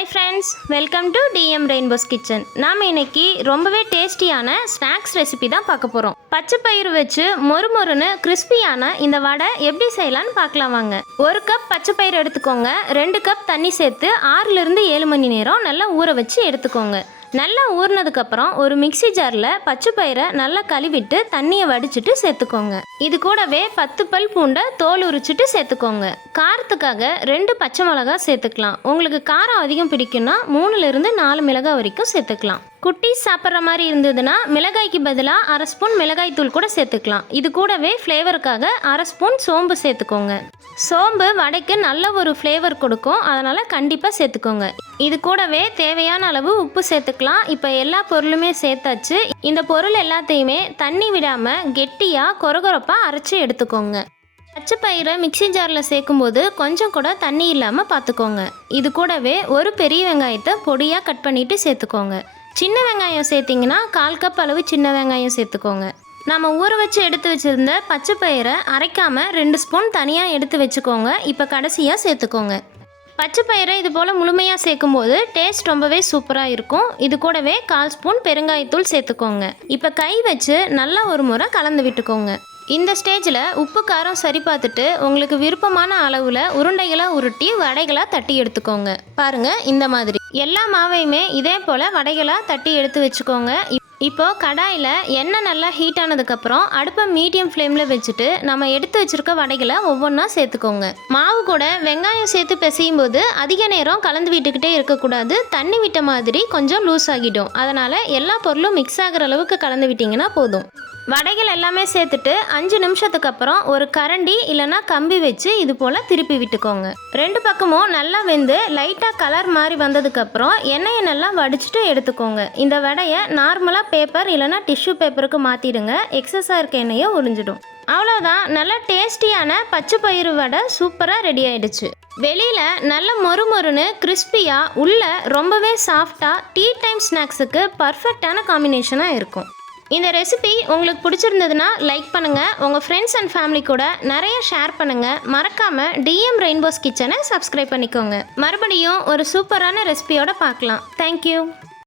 Hi friends, welcome to TM rainbow's kitchen. நாம் இன்னைக்கு ரொம்பவே டேஸ்டியான ஸ்நாக்ஸ் ரெசிபி தான் பார்க்க போகிறோம். பச்சை பயிறு வச்சு மொறுமொறுன்னு கிறிஸ்பியான இந்த வடை எப்படி செய்யலான்னு பார்க்கலாம் வாங்க. 1 கப் பச்சை பயிறு எடுத்துக்கோங்க. 2 கப் தண்ணி சேர்த்து 6லிருந்து 7 மணி நேரம் நல்லா ஊற வச்சு எடுத்துக்கோங்க. நல்லா ஊறினதுக்கப்புறம் ஒரு மிக்சி ஜாரில் பச்சை பயிரை நல்லா கழுவிட்டு தண்ணியை வடிச்சிட்டு சேர்த்துக்கோங்க. இது கூடவே 10 பல் பூண்டை தோல் உரிச்சிட்டு சேர்த்துக்கோங்க. காரத்துக்காக 2 பச்சை மிளகா சேர்த்துக்கலாம். உங்களுக்கு காரம் அதிகம் பிடிக்கும்னா 3லிருந்து 4 மிளகாய் வரைக்கும் சேர்த்துக்கலாம். குட்டீஸ் சாப்பிட்ற மாதிரி இருந்ததுன்னா மிளகாய்க்கு பதிலாக 1/2 ஸ்பூன் மிளகாய் தூள் கூட சேர்த்துக்கலாம். இது கூடவே ஃப்ளேவருக்காக 1/2 ஸ்பூன் சோம்பு சேர்த்துக்கோங்க. சோம்பு வடைக்கு நல்ல ஒரு ஃப்ளேவர் கொடுக்கும், அதனால் கண்டிப்பாக சேர்த்துக்கோங்க. இது கூடவே தேவையான அளவு உப்பு சேர்த்துக்கலாம். இப்போ எல்லா பொருளுமே சேர்த்தாச்சு. இந்த பொருள் எல்லாத்தையுமே தண்ணி விடாமல் கெட்டியாக கொரகொரப்பாக அரைச்சி எடுத்துக்கோங்க. பச்சை பயிரை மிக்சி ஜாரில் சேர்க்கும்போது கொஞ்சம் கூட தண்ணி இல்லாமல் பார்த்துக்கோங்க. இது கூடவே ஒரு பெரிய வெங்காயத்தை பொடியாக கட் பண்ணிவிட்டு சேர்த்துக்கோங்க. சின்ன வெங்காயம் சேர்த்திங்கன்னா 1/4 கப் அளவு சின்ன வெங்காயம் சேர்த்துக்கோங்க. நம்ம ஊற வச்சு எடுத்து வச்சுருந்த பச்சை பயிரை அரைக்காமல் 2 ஸ்பூன் தனியாக எடுத்து வச்சுக்கோங்க. இப்போ கடைசியாக சேர்த்துக்கோங்க. பச்சை பயிரை இது போல் முழுமையாக சேர்க்கும்போது டேஸ்ட் ரொம்பவே சூப்பராக இருக்கும். இது கூடவே 1/4 ஸ்பூன் பெருங்காயத்தூள் சேர்த்துக்கோங்க. இப்போ கை வச்சு நல்லா ஒரு முறை கலந்து விட்டுக்கோங்க. இந்த ஸ்டேஜில் உப்பு காரம் சரி பார்த்துட்டு உங்களுக்கு விருப்பமான அளவில் உருண்டைகளை உருட்டி வடைகளாக தட்டி எடுத்துக்கோங்க. பாருங்கள், இந்த மாதிரி எல்லா மாவையுமே இதே போல் வடைகளாக தட்டி எடுத்து வச்சுக்கோங்க. இப்போது கடாயில் எண்ணெய் நல்லா ஹீட் ஆனதுக்கப்புறம் அடுப்பை மீடியம் ஃப்ளேமில் வச்சுட்டு நம்ம எடுத்து வச்சுருக்க வடைகளை ஒவ்வொன்றா சேர்த்துக்கோங்க. மாவு கூட வெங்காயம் சேர்த்து பிசையும் போது அதிக நேரம் கலந்து விட்டுக்கிட்டே இருக்கக்கூடாது. தண்ணி விட்ட மாதிரி கொஞ்சம் லூஸ் ஆகிடும். அதனால் எல்லா பொருளும் மிக்ஸ் ஆகிற அளவுக்கு கலந்து விட்டிங்கன்னா போதும். வடைகள் எல்லாமே சேர்த்துட்டு 5 நிமிஷத்துக்கு அப்புறம் ஒரு கரண்டி இல்லைனா கம்பி வச்சு இது போல் திருப்பி விட்டுக்கோங்க. 2 பக்கமும் நல்லா வெந்து லைட்டாக கலர் மாதிரி வந்ததுக்கப்புறம் எண்ணெயை நல்லா வடிச்சிட்டு எடுத்துக்கோங்க. இந்த வடையை நார்மலாக பேப்பர் இல்லைனா டிஷ்யூ பேப்பருக்கு மாற்றிடுங்க. எக்ஸஸாக இருக்க எண்ணெயை உறிஞ்சிடும். அவ்வளோதான், நல்ல டேஸ்டியான பச்சை பயிறு வடை சூப்பராக ரெடி ஆகிடுச்சு. வெளியில் நல்ல மொறுமொறுன்னு கிறிஸ்பியாக, உள்ள ரொம்பவே சாஃப்டாக டீ டைம் ஸ்நாக்ஸுக்கு பர்ஃபெக்டான காம்பினேஷனாக இருக்கும். இந்த ரெசிபி உங்களுக்கு பிடிச்சிருந்ததுன்னா லைக் பண்ணுங்கள். உங்கள் ஃப்ரெண்ட்ஸ் அண்ட் ஃபேமிலி கூட நிறைய ஷேர் பண்ணுங்கள். மறக்காமல் டிஎம் ரெயின்போஸ் கிச்சனை சப்ஸ்கிரைப் பண்ணிக்கோங்க. மறுபடியும் ஒரு சூப்பரான ரெசிபியோட பார்க்கலாம். தேங்க்யூ.